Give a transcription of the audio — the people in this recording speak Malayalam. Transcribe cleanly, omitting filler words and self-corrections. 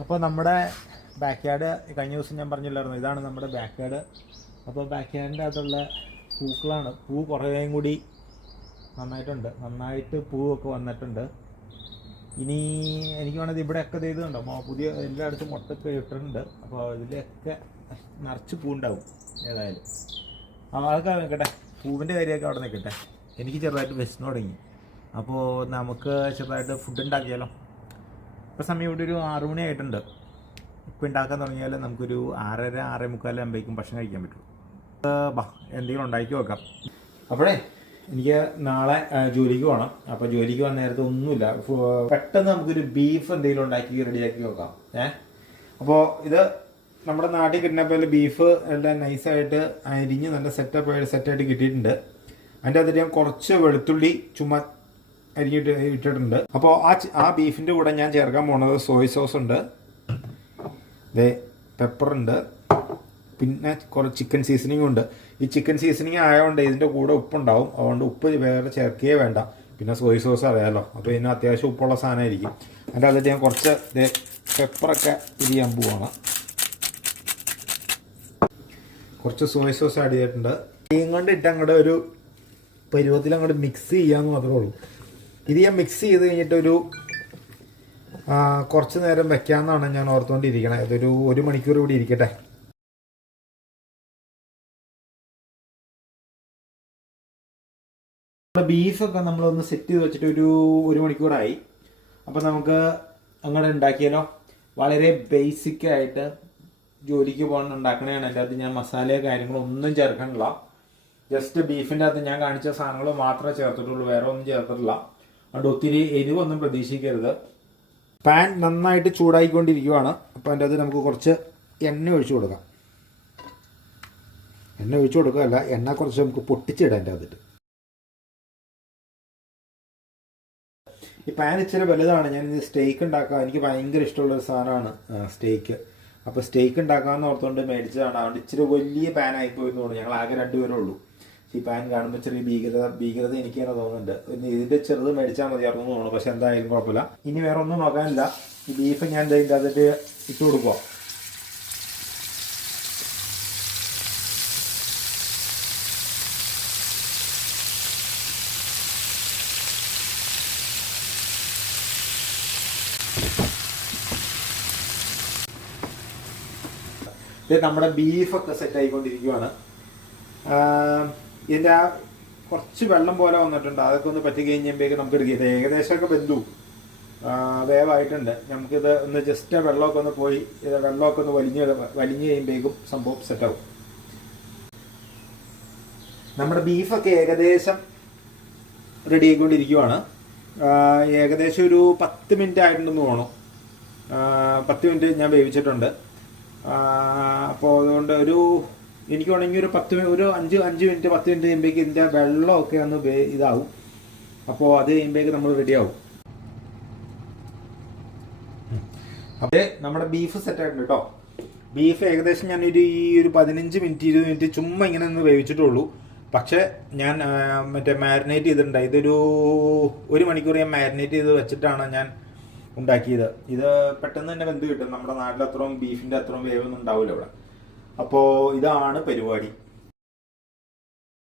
അപ്പോൾ നമ്മുടെ ബാക്ക് യാർഡ് കഴിഞ്ഞ ദിവസം ഞാൻ പറഞ്ഞില്ലായിരുന്നു, ഇതാണ് നമ്മുടെ ബാക്ക് യാർഡ്. അപ്പോൾ ബാക്ക് യാർഡിൻ്റെ അകത്തുള്ള പൂക്കളാണ്. പൂ കുറേയും കൂടി നന്നായിട്ട് പൂവൊക്കെ വന്നിട്ടുണ്ട്. ഇനി എനിക്ക് വേണത് ഇവിടെയൊക്കെ ചെയ്തുണ്ടോ പുതിയ എല്ലായിടത്തും മുട്ടൊക്കെ ഇട്ടിട്ടുണ്ട്. അപ്പോൾ ഇതിലൊക്കെ നിറച്ച് പൂ ഉണ്ടാവും ഏതായാലും. അതൊക്കെ നിൽക്കട്ടെ, പൂവിൻ്റെ കാര്യമൊക്കെ അവിടെ നിൽക്കട്ടെ. എനിക്ക് ചെറുതായിട്ട് വിശന്ന് തുടങ്ങി. അപ്പോൾ നമുക്ക് ചെറുതായിട്ട് ഫുഡ് ഉണ്ടാക്കിയാലോ. ഇപ്പോൾ സമയം ഇവിടെ ഒരു 6 മണി ആയിട്ടുണ്ട്. ഇപ്പോൾ ഉണ്ടാക്കാൻ തുടങ്ങിയാൽ നമുക്കൊരു 6:30 6:45 ആകുമ്പോഴേക്കും ഭക്ഷണം കഴിക്കാൻ പറ്റുള്ളൂ. എന്തെങ്കിലും ഉണ്ടാക്കി വെക്കാം. അപ്പോഴേ എനിക്ക് നാളെ ജോലിക്ക് പോകണം. അപ്പോൾ ജോലിക്ക് വന്ന നേരത്തെ ഒന്നുമില്ല, പെട്ടെന്ന് നമുക്കൊരു ബീഫ് എന്തെങ്കിലും ഉണ്ടാക്കി റെഡിയാക്കി വെക്കാം. അപ്പോൾ ഇത് നമ്മുടെ നാട്ടിൽ കിട്ടുന്ന പോലെ ബീഫ് എല്ലാം നൈസായിട്ട് അരിഞ്ഞ് നല്ല സെറ്റായിട്ട് കിട്ടിയിട്ടുണ്ട്. അതിൻ്റെ അതിൽ ഞാൻ കുറച്ച് വെളുത്തുള്ളി ചുമ്മാ അരിഞ്ഞിട്ട് ഇട്ടിട്ടുണ്ട്. അപ്പോൾ ആ ബീഫിൻ്റെ കൂടെ ഞാൻ ചേർക്കാൻ പോകുന്നത് സോയ് സോസ് ഉണ്ട്, പെപ്പറുണ്ട്, പിന്നെ കുറച്ച് ചിക്കൻ സീസണിങ്ങും ഉണ്ട്. ഈ ചിക്കൻ സീസണിങ് ആയതുകൊണ്ട് ഇതിൻ്റെ കൂടെ ഉപ്പുണ്ടാവും, അതുകൊണ്ട് ഉപ്പ് വേറെ ചേർക്കുകയേ വേണ്ട. പിന്നെ സോയ് സോസ് അറിയാമല്ലോ, അപ്പോൾ ഇതിന് അത്യാവശ്യം ഉപ്പുള്ള സാധനമായിരിക്കും. അതിൻ്റെ അതിൽ ഞാൻ കുറച്ച് പെപ്പറൊക്കെ ചെയ്യാൻ പോവാണ്. കുറച്ച് സോയ് സോസ് ആഡ് ചെയ്തിട്ടുണ്ട്. തീയും കൊണ്ട് ഇട്ട് അങ്ങോട്ട് ഒരു പരുവത്തിൽ അങ്ങോട്ട് മിക്സ് ചെയ്യാമെന്ന് മാത്രമേ ഉള്ളൂ. ഇത് ഞാൻ മിക്സ് ചെയ്ത് കഴിഞ്ഞിട്ടൊരു കുറച്ച് നേരം വെക്കാമെന്നാണ് ഞാൻ ഓർത്തുകൊണ്ടിരിക്കണത്. ഇതൊരു 1 മണിക്കൂർ കൂടി ഇരിക്കട്ടെ. ബീഫൊക്കെ നമ്മളൊന്ന് സെറ്റ് ചെയ്ത് വെച്ചിട്ട് ഒരു 1 മണിക്കൂറായി. അപ്പോൾ നമുക്ക് അങ്ങനെ ഉണ്ടാക്കിയാലോ. വളരെ ബേസിക്കായിട്ട് ജോലിക്ക് പോകാൻ ഉണ്ടാക്കണതാണ്. എൻ്റെ അകത്ത് ഞാൻ മസാലയോ കാര്യങ്ങളൊന്നും ചേർക്കണില്ല. ജസ്റ്റ് ബീഫിൻ്റെ അകത്ത് ഞാൻ കാണിച്ച സാധനങ്ങൾ മാത്രമേ ചേർത്തിട്ടുള്ളൂ, വേറെ ഒന്നും ചേർത്തിട്ടില്ല. അതുകൊണ്ട് ഒത്തിരി എരിവൊന്നും പ്രതീക്ഷിക്കരുത്. പാൻ നന്നായിട്ട് ചൂടായിക്കൊണ്ടിരിക്കുകയാണ്. അപ്പോൾ അതിൻ്റെ അത് നമുക്ക് കുറച്ച് എണ്ണ ഒഴിച്ചു കൊടുക്കാം. എണ്ണ കുറച്ച് നമുക്ക് പൊട്ടിച്ചിടാം എൻ്റെ അതിട്ട്. ഈ പാൻ ഇച്ചിരി വലുതാണ്. ഞാൻ ഇത് സ്റ്റേക്ക് ഉണ്ടാക്കാം, എനിക്ക് ഭയങ്കര ഇഷ്ടമുള്ളൊരു സാധനമാണ് സ്റ്റേക്ക്. അപ്പോൾ സ്റ്റേക്ക് ഉണ്ടാക്കാമെന്ന് ഓർത്തുകൊണ്ട് മേടിച്ചതാണ്. അതുകൊണ്ട് ഇച്ചിരി വലിയ പാനായിപ്പോയി എന്ന് തോന്നുന്നു. ഞങ്ങൾ ആകെ 2 പേരേ ഉള്ളൂ. ഈ പാൻ കാണുമ്പോൾ ചെറിയ ഭീകരത എനിക്ക് തന്നെ തോന്നുന്നുണ്ട്. പിന്നെ ഇതിൻ്റെ ചെറുത് മേടിച്ചാൽ മതിയായിരുന്നു തോന്നുന്നു. പക്ഷെ എന്തായാലും കുഴപ്പമില്ല. ഇനി വേറെ ഒന്നും നോക്കാനില്ല. ഈ ബീഫ് ഞാൻ ഇതിൻ്റെ അതിട്ട് ഇട്ട് കൊടുക്കുക. ഇത് നമ്മുടെ ബീഫൊക്കെ സെറ്റ് ആയിക്കൊണ്ടിരിക്കുകയാണ്. ഇതിൻ്റെ ആ കുറച്ച് വെള്ളം പോലെ വന്നിട്ടുണ്ട്. അതൊക്കെ ഒന്ന് പറ്റി കഴിഞ്ഞപ്പോഴേക്കും നമുക്ക് എടുക്കുക. ഇത് ഏകദേശമൊക്കെ വെന്തു വേവായിട്ടുണ്ട്. നമുക്കിത് ഒന്ന് ജസ്റ്റ് വെള്ളമൊക്കെ ഒന്ന് പോയി വെള്ളമൊക്കെ ഒന്ന് വലിഞ്ഞ് കഴിയുമ്പോഴേക്കും സംഭവം സെറ്റാവും. നമ്മുടെ ബീഫൊക്കെ ഏകദേശം റെഡി ആയിക്കൊണ്ടിരിക്കുകയാണ്. ഏകദേശം ഒരു 10 മിനിറ്റ് ആയിട്ടുണ്ടെന്ന് തോന്നുന്നു. 10 മിനിറ്റ് ഞാൻ വേവിച്ചിട്ടുണ്ട്. അപ്പോൾ അതുകൊണ്ട് എനിക്ക് വേണമെങ്കിൽ ഒരു 5 മിനിറ്റ് 10 മിനിറ്റ് കഴിയുമ്പോഴേക്ക് ഇതിൻ്റെ വെള്ളമൊക്കെ ഒന്ന് ഇതാവും. അപ്പോൾ അത് കഴിയുമ്പോഴേക്ക് നമ്മൾ റെഡിയാവും. അപ്പോൾ നമ്മുടെ ബീഫ് സെറ്റായിട്ടുണ്ട് കേട്ടോ. ബീഫ് ഏകദേശം ഞാനൊരു 15 മിനിറ്റ് 20 മിനിറ്റ് ചുമ്മാ ഇങ്ങനെ ഒന്ന് വേവിച്ചിട്ടുള്ളൂ. പക്ഷേ ഞാൻ മാരിനേറ്റ് ചെയ്തിട്ടുണ്ട്. ഇതൊരു 1 മണിക്കൂർ ഞാൻ മാരിനേറ്റ് ചെയ്ത് വെച്ചിട്ടാണ് ഞാൻ ഉണ്ടാക്കിയത്. ഇത് പെട്ടെന്ന് തന്നെ വെന്ത് കിട്ടും. നമ്മുടെ നാട്ടിൽ അത്രയും ബീഫിൻ്റെ അത്രയും വേവൊന്നും ഉണ്ടാവില്ല ഇവിടെ. അപ്പോൾ ഇതാണ് പരിപാടി.